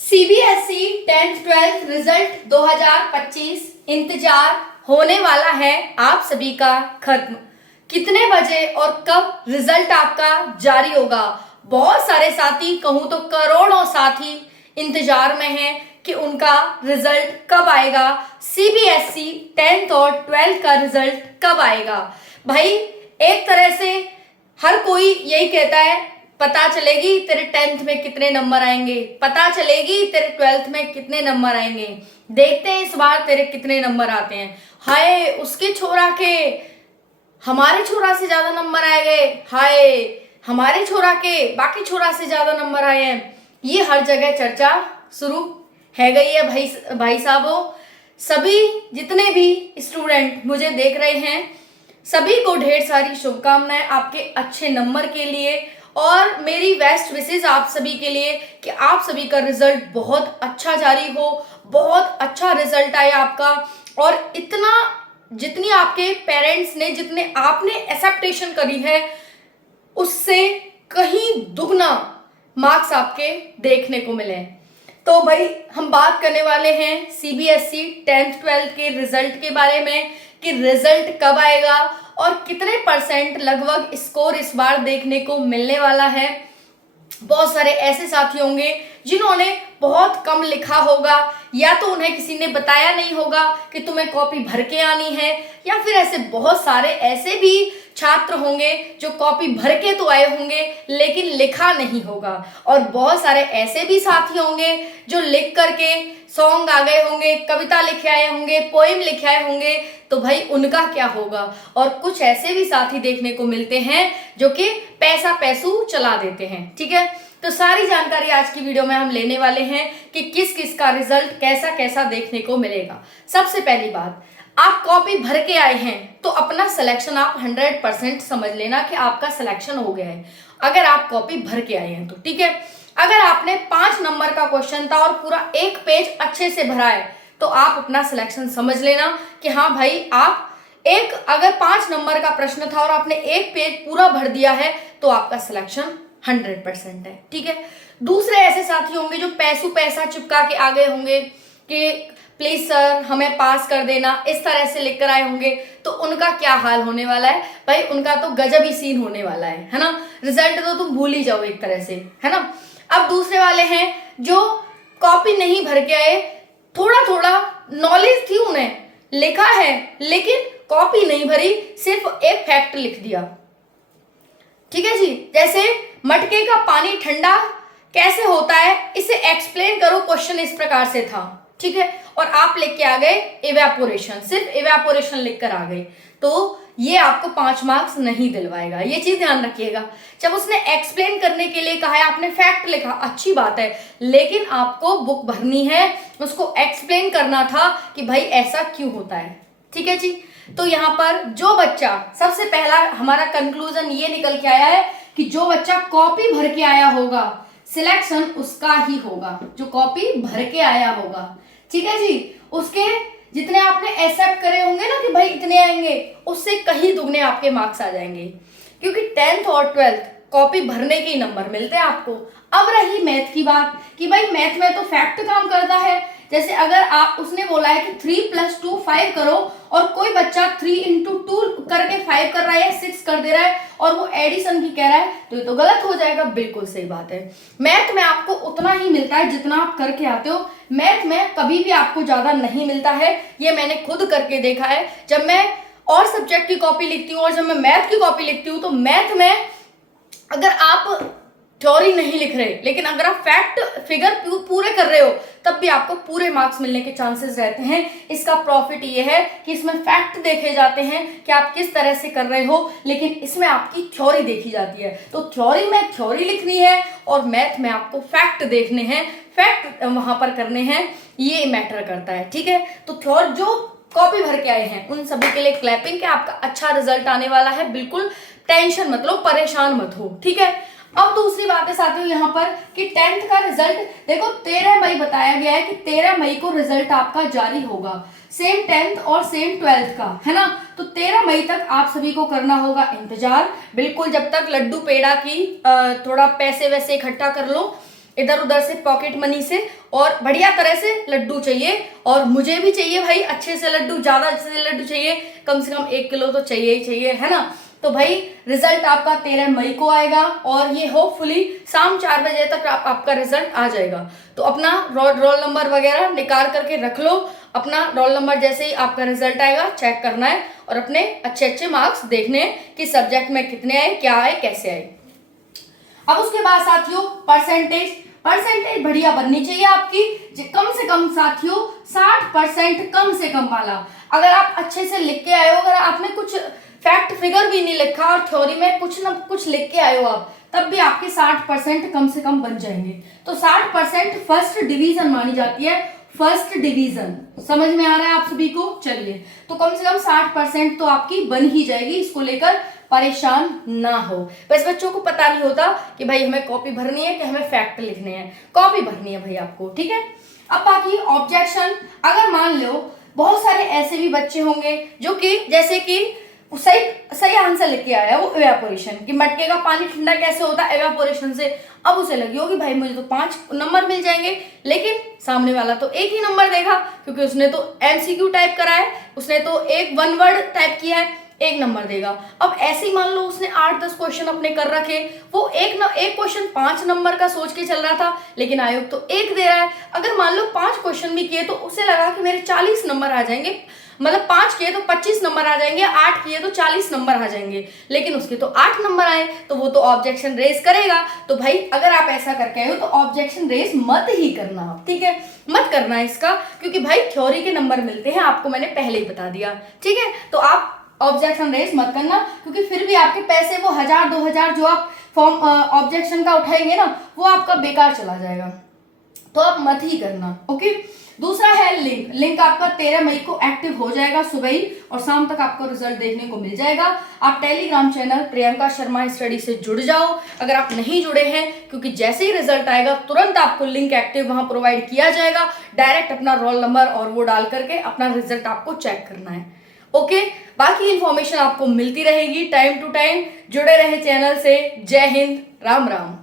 CBSE 10th-12th result 2025 इंतजार होने वाला है आप सभी का खत्म। कितने बजे और कब रिजल्ट आपका जारी होगा? बहुत सारे साथी, कहूं तो करोड़ों साथी इंतजार में हैं कि उनका रिजल्ट कब आएगा, सीबीएसई 10th और 12th का रिजल्ट कब आएगा। भाई एक तरह से हर कोई यही कहता है, पता चलेगी तेरे 10th में कितने नंबर आएंगे, पता चलेगी तेरे 12th में कितने नंबर आएंगे, देखते हैं इस बार तेरे कितने नंबर आते हैं। हाय उसके छोरा के हमारे छोरा से ज्यादा नंबर आए गए, हाय हमारे छोरा के बाकी छोरा से ज्यादा नंबर आए हैं। ये हर जगह चर्चा शुरू है गई है। भाई साहबों, सभी जितने भी स्टूडेंट मुझे देख रहे हैं सभी को ढेर सारी शुभकामनाएं आपके अच्छे नंबर के लिए, और मेरी बेस्ट विशेष आप सभी के लिए कि आप सभी का रिजल्ट बहुत अच्छा जारी हो, बहुत अच्छा रिजल्ट आए आपका। और इतना जितनी आपके पेरेंट्स ने, जितने आपने एक्सेप्टेशन करी है उससे कहीं दुगना मार्क्स आपके देखने को मिले। तो भाई हम बात करने वाले हैं सीबीएसई 10th-12th के रिजल्ट के बारे में कि रिजल्ट कब आएगा और कितने परसेंट लगभग स्कोर इस बार देखने को मिलने वाला है। बहुत सारे ऐसे साथी होंगे जिन्होंने बहुत कम लिखा होगा, या तो उन्हें किसी ने बताया नहीं होगा कि तुम्हें कॉपी भर के आनी है, या फिर ऐसे बहुत सारे ऐसे भी छात्र होंगे जो कॉपी भर के तो आए होंगे लेकिन लिखा नहीं होगा, और बहुत सारे ऐसे भी साथी होंगे जो लिख करके सॉन्ग आ गए होंगे, कविता लिखे आए होंगे, पोएम लिखे आए होंगे। तो भाई उनका क्या होगा? और कुछ ऐसे भी साथी देखने को मिलते हैं जो कि पैसू चला देते हैं। ठीक है, तो सारी जानकारी आज की वीडियो में हम लेने वाले हैं कि किस किस का रिजल्ट कैसा कैसा देखने को मिलेगा। सबसे पहली बात, आप कॉपी भर के आए हैं तो अपना सिलेक्शन आप 100% समझ लेना कि आपका सिलेक्शन हो गया है, अगर आप कॉपी भर के आए हैं तो। ठीक है, अगर आपने 5 नंबर का क्वेश्चन था और पूरा एक पेज अच्छे से भरा है तो आप अपना सिलेक्शन समझ लेना कि हाँ भाई, आप एक अगर 5 नंबर का प्रश्न था और आपने एक पेज पूरा भर दिया है तो आपका सिलेक्शन 100% है। ठीक है, दूसरे ऐसे साथी होंगे जो पैसा चिपका के आ गए होंगे कि प्लीज सर हमें पास कर देना, इस तरह से लिखकर आए होंगे, तो उनका क्या हाल होने वाला है? भाई उनका तो गजब ही सीन होने वाला है ना। रिजल्ट तो तुम भूल ही जाओ एक तरह से, है ना। अब दूसरे वाले हैं जो कॉपी नहीं भर के आए, थोड़ा थोड़ा नॉलेज थी, उन्हें लिखा है लेकिन कॉपी नहीं भरी, सिर्फ एक फैक्ट लिख दिया। ठीक है जी, जैसे मटके का पानी ठंडा कैसे होता है इसे एक्सप्लेन करो, क्वेश्चन इस प्रकार से था। ठीक है, और आप लिख के आ गए इवेपोरेशन, सिर्फ इवेपोरेशन लिखकर आ गए, तो ये आपको 5 मार्क्स नहीं दिलवाएगा। ये चीज ध्यान रखिएगा। जब उसने एक्सप्लेन करने के लिए कहा है, आपने फैक्ट लिखा, अच्छी बात है, लेकिन आपको बुक भरनी है, उसको एक्सप्लेन करना था कि भाई ऐसा क्यों होता है। ठीक है जी, तो यहाँ पर जो बच्चा, सबसे पहला हमारा कंक्लूजन ये निकल के आया है कि जो बच्चा कॉपी भर के आया होगा सिलेक्शन उसका ही होगा, जो कॉपी भर के आया होगा। ठीक है जी, उसके जितने आपने एक्सेप्ट करे होंगे ना कि भाई इतने आएंगे, उससे कहीं दुगने आपके मार्क्स आ जाएंगे, क्योंकि 10th और 12th कॉपी भरने के ही नंबर मिलते हैं आपको। अब रही मैथ की बात कि भाई मैथ में तो फैक्ट काम करता है। जैसे अगर आप, उसने बोला है कि 3 + 2 5 करो, और कोई बच्चा 3 × 2 करके 5 कर रहा है या 6 कर दे रहा है और वो एडिशन की कह रहा है, तो ये तो गलत हो जाएगा। बिल्कुल सही बात है, मैथ में आपको उतना ही मिलता है जितना आप करके आते हो, मैथ में कभी भी आपको ज्यादा नहीं मिलता है। ये मैंने खुद करके देखा है। जब मैं और सब्जेक्ट की कॉपी लिखती हूँ और जब मैं मैथ की कॉपी लिखती हूँ, तो मैथ में अगर आप थ्योरी नहीं लिख रहे लेकिन अगर आप फैक्ट फिगर पूरे कर रहे हो, तब भी आपको पूरे मार्क्स मिलने के चांसेस रहते हैं। इसका प्रॉफिट ये है कि इसमें फैक्ट देखे जाते हैं कि आप किस तरह से कर रहे हो, लेकिन इसमें आपकी थ्योरी देखी जाती है। तो थ्योरी में थ्योरी लिखनी है और मैथ में आपको फैक्ट देखने हैं, फैक्ट वहां पर करने हैं, ये मैटर करता है। ठीक है, तो थ्योरी जो कॉपी भर के आए हैं उन सभी के लिए क्लैपिंग के आपका अच्छा रिजल्ट आने वाला है। बिल्कुल टेंशन मत लो, परेशान मत हो। ठीक है, अब दूसरी बात है साथियों यहाँ पर कि 10th का रिजल्ट देखो 13 मई बताया गया है कि 13 मई को रिजल्ट आपका जारी होगा, सेम 10th और सेम 12th का, है ना। तो 13 मई तक आप सभी को करना होगा इंतजार। बिल्कुल, जब तक लड्डू पेड़ा की थोड़ा पैसे वैसे इकट्ठा कर लो, इधर उधर से पॉकेट मनी से, और बढ़िया तरह से लड्डू चाहिए, और मुझे भी चाहिए भाई अच्छे से लड्डू, ज्यादा से लड्डू चाहिए, कम से कम 1 किलो तो चाहिए ही चाहिए, है ना। तो भाई रिजल्ट आपका 13 मई को आएगा, और ये होपफुली शाम 4 बजे तक आपका रिजल्ट आ जाएगा। तो अपना रोल नंबर वगैरह निकाल करके रख लो, अपना रोल नंबर जैसे ही आपका रिजल्ट आएगा चेक करना है, और अपने अच्छे अच्छे मार्क्स देखने हैं कि सब्जेक्ट में कितने आए, क्या आए, कैसे आए। अब उसके बाद साथियों परसेंटेज बढ़िया बननी चाहिए आपकी, कम से कम साथियों 60% कम से कम वाला। अगर आप अच्छे से लिख के आए हो, अगर आपने कुछ फैक्ट फिगर भी नहीं लिखा और थ्योरी में कुछ ना कुछ लिख के आए हो आप, तब भी आपके 60% कम से कम बन जाएंगे। तो 60% फर्स्ट डिवीजन मानी जाती है, फर्स्ट डिवीजन समझ में आ रहा है आप सभी को। चलिए, तो कम से कम 60% तो आपकी बन ही जाएगी, इसको लेकर परेशान ना हो। बस बच्चों को पता नहीं होता कि भाई हमें कॉपी भरनी है कि हमें फैक्ट लिखने हैं, कॉपी भरनी है भाई आपको, ठीक है। अब बाकी ऑब्जेक्शन, अगर मान लो बहुत सारे ऐसे भी बच्चे होंगे जो कि जैसे कि सही आंसर लिख के आया वो इवेपोरेशन, कि मटके का पानी ठंडा कैसे होता है, इवेपोरेशन से। अब उसे लगी होगी भाई मुझे तो 5 नंबर मिल जाएंगे, लेकिन सामने वाला तो एक ही नंबर देगा, क्योंकि उसने तो एमसीक्यू टाइप करा है, उसने तो एक 1 वर्ड टाइप किया है, 1 नंबर देगा। अब ऐसे ही मान लो उसने 8-10 क्वेश्चन अपने कर रखे, वो एक क्वेश्चन 5 नंबर का सोच के चल रहा था, लेकिन आयोग तो 1 दे रहा है। अगर मान लो 5 क्वेश्चन भी किए तो उसे लगा कि मेरे 40 नंबर आ जाएंगे, मतलब 5 किए तो 25 नंबर आ जाएंगे, 8 किए तो 40 नंबर आ जाएंगे, लेकिन उसके तो 8 नंबर आए, तो वो तो ऑब्जेक्शन रेज करेगा। तो भाई अगर आप ऐसा करके आए हो तो ऑब्जेक्शन रेज मत ही करना आप, ठीक है, मत करना इसका, क्योंकि भाई थ्योरी के नंबर मिलते हैं, आपको मैंने पहले ही बता दिया, ठीक है। तो आप ऑब्जेक्शन रेज मत करना, क्योंकि फिर भी आपके पैसे वो 1000-2000 जो आप फॉर्म ऑब्जेक्शन का उठाएंगे ना, वो आपका बेकार चला जाएगा, तो आप मत ही करना, ओके। दूसरा है लिंक आपका 13 मई को एक्टिव हो जाएगा सुबह ही, और शाम तक आपको रिजल्ट देखने को मिल जाएगा। आप Telegram channel Priyanka Sharma study से जुड़ जाओ अगर आप नहीं जुड़े हैं, क्योंकि जैसे ही रिजल्ट आएगा तुरंत आपको लिंक एक्टिव वहां प्रोवाइड किया जाएगा। डायरेक्ट अपना रोल नंबर और वो डाल करके अपना रिजल्ट आपको चेक करना है, ओके। बाकी इंफॉर्मेशन आपको मिलती रहेगी टाइम टू टाइम, जुड़े रहे चैनल से। जय हिंद, राम राम।